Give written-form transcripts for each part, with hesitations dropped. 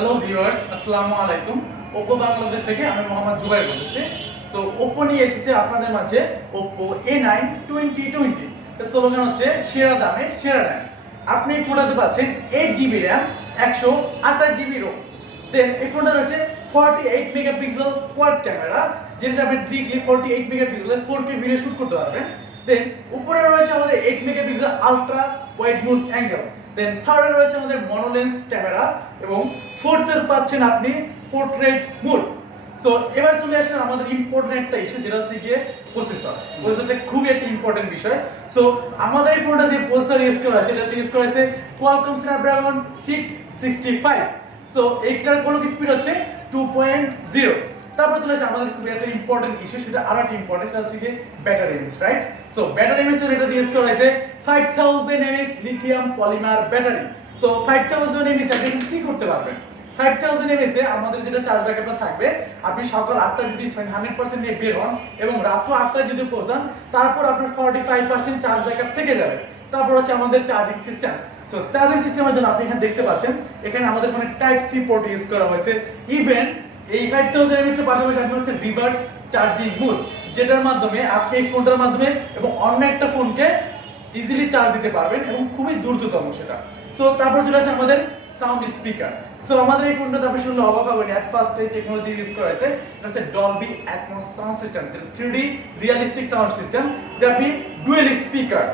Hello viewers, আসসালামু আলাইকুম। Oppo Bangladesh থেকে আমি মোহাম্মদ জুবাইর বলতেছি। সো ওপ্পো নিয়ে এসেছে আপনাদের মাঝে ওপ্পো A9 2020। এর স্লোগান হচ্ছে সেরা দামে সেরা র্যাম। আপনি এই ফোনটাতে পাচ্ছেন 8GB র্যাম, 128GB রোম। দেন এই ফোনটা রয়েছে 48 মেগাপিক্সেল কোয়াড ক্যামেরা, যেটা আপনি ডিরেক্টলি 48 মেগাপিক্সেলের 4K ভিডিও শুট করতে পারবেন। দেন উপরে রয়েছে আমাদের 8 megapixel ultra wide mode angle. Then থার্ডে রয়েছে আমাদের মনোলেন্স ক্যামেরা এবং ফোর্থের পাচ্ছেন আপনি পোর্ট্রেট মোড। সো এবার চলে আসছে আমাদের ইম্পর্টেন্ট একটা ইস্যু, যেটা হচ্ছে গিয়ে প্রসেসরটা খুবই একটা ইম্পর্টেন্ট বিষয়। সো আমাদের এই ফোনটা যে প্রসেসর ইউজ করা হয়েছে, এটা ইউজ করা হয়েছে কোয়ালকম স্ন্যাপড্রাগন 665। সো এইটার কোলক স্পিড হচ্ছে 2.0। তারপর চলে আসে আমাদের খুবই একটা ইম্পর্টেন্ট ইস্যু, সেটা আরো একটা ইম্পর্টেন্ট, সেটা হচ্ছে কি battery mAh, right? So battery mAh এর এটা ইউজ করা হয়েছে 5000 mAh lithium polymer battery. So 5000 mAh আপনি কি করতে পারবেন? 5000 mAh এ আমাদের যেটা চার্জ ব্যাকআপটা থাকবে, আপনি সকাল 8টা যদি 100% নিয়ে বের হন এবং রাত্র 8টায় যদি পৌঁছান, তারপর আপনার 45% চার্জ ব্যাকআপ থেকে যাবে। তারপর হচ্ছে আমাদের চার্জিং সিস্টেম। সো চার্জিং সিস্টেমের জন্য আপনি এখানে দেখতে পাচ্ছেন, এখানে আমাদের ফোনে টাইপ সি পোর্ট ইউজ করা হয়েছে। ইভেন এই 5000 mAh এর পাশাপাশি আপনি হচ্ছে রিভার্স চার্জিং মোড, যেটার মাধ্যমে আপনি এই ফোনটার মাধ্যমে এবং অন্য একটা ফোনকে ইজিলি চার্জ দিতে পারবেন এবং খুবই দ্রুততম সেটা। সো তারপর চলে আসে আমাদের সাউন্ড স্পিকার। সো আমাদের এই ফোনটাতে আপনি শুনলে অবাক হবেন, এট ফার্স্ট এই টেকনোলজি ইউজ করা হয়েছে, এটা হচ্ছে ডলবি অ্যাটমস সাউন্ড সিস্টেম, যেটা 3D রিয়েলিস্টিক সাউন্ড সিস্টেম। এটা আপনি ডুয়েল স্পিকার,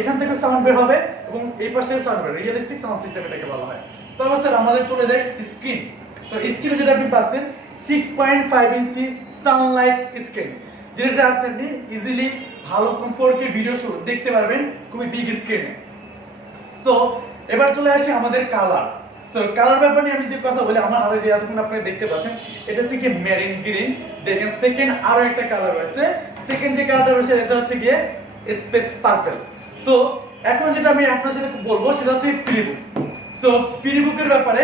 এখান থেকে সাউন্ড বের হবে এবং এই পাশ থেকে সাউন্ড বের, রিয়েলিস্টিক সাউন্ড সিস্টেম এটাকে বলা হয়। তারপর স্যার আমাদের চলে যায় স্ক্রিন। সো স্ক্রিনে যেটা আপনি পাচ্ছেন 6.5 ইঞ্চি সানলাইট স্ক্রিন, যেটা আপনি ইজিলি ভালো 4K ভিডিও শো দেখতে পারবেন খুবই বিগ স্ক্রিনে। সো এবার চলে আসি আমাদের কালার। সো কালার ব্যাপারে আমি যদি কথা বলি, আমার হাতে যে এতক্ষণ আপনারা দেখতে পাচ্ছেন, এটা হচ্ছে কি মেরিন গ্রিন। দেখেন সেকেন্ড আরো একটা কালার রয়েছে, সেকেন্ড যে কালারটা রয়েছে এটা হচ্ছে গিয়ে স্পেস পার্পল। সো এখন যেটা আমি আপনার সাথে বলবো সেটা হচ্ছে প্রিবুক। সো প্রিবুকের ব্যাপারে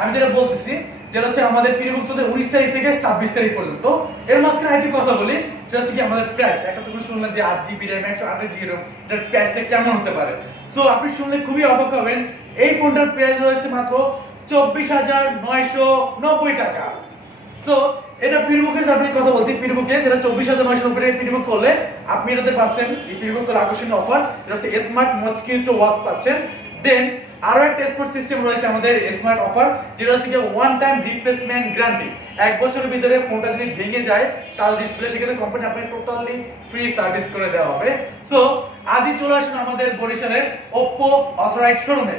আমি যেটা বলতেছি, যেটা হচ্ছে আমাদের প্রিবুক চলছে 19 তারিখ থেকে 26 তারিখ পর্যন্ত। এর মাঝখানে আরেকটি কথা বলি, সেটা হচ্ছে কি আমাদের প্রাইস। এতক্ষণ শুনলেন যে 8GB RAM 128GB RAM, এটার প্রাইসটা কেমন হতে পারে। সো আপনি শুনলে খুবই অবাক হবেন, এই ফোনটার প্রাইস রয়েছে মাত্র 24,990 টাকা। সো এটা প্রিবুকের সাথে আপনি কথা বলছি, প্রিবুকে যেটা 24,990 টাকা প্রিবুক করলে আপনি এটাতে পাচ্ছেন, এই প্রিবুক করলে আকর্ষণীয় অফার, এটা হচ্ছে স্মার্ট মসকিটো ওয়াচ পাচ্ছেন। দেন আরো একটা স্মার্ট সিস্টেম রয়েছে আমাদের স্মার্ট অফার, যেটা হচ্ছে ওয়ান টাইম রিপ্লেসমেন্ট গ্যারান্টি। 1 বছরের ভিতরে ফোনটা যদি ভেঙে যায় টাচ ডিসপ্লে, সেক্ষেত্রে কোম্পানি আপনাকে টোটালি ফ্রি সার্ভিস করে দেওয়া হবে। সো আজই চলে আসুন আমাদের বরিশালের ওপ্পো অথরাইজড শোরুমে।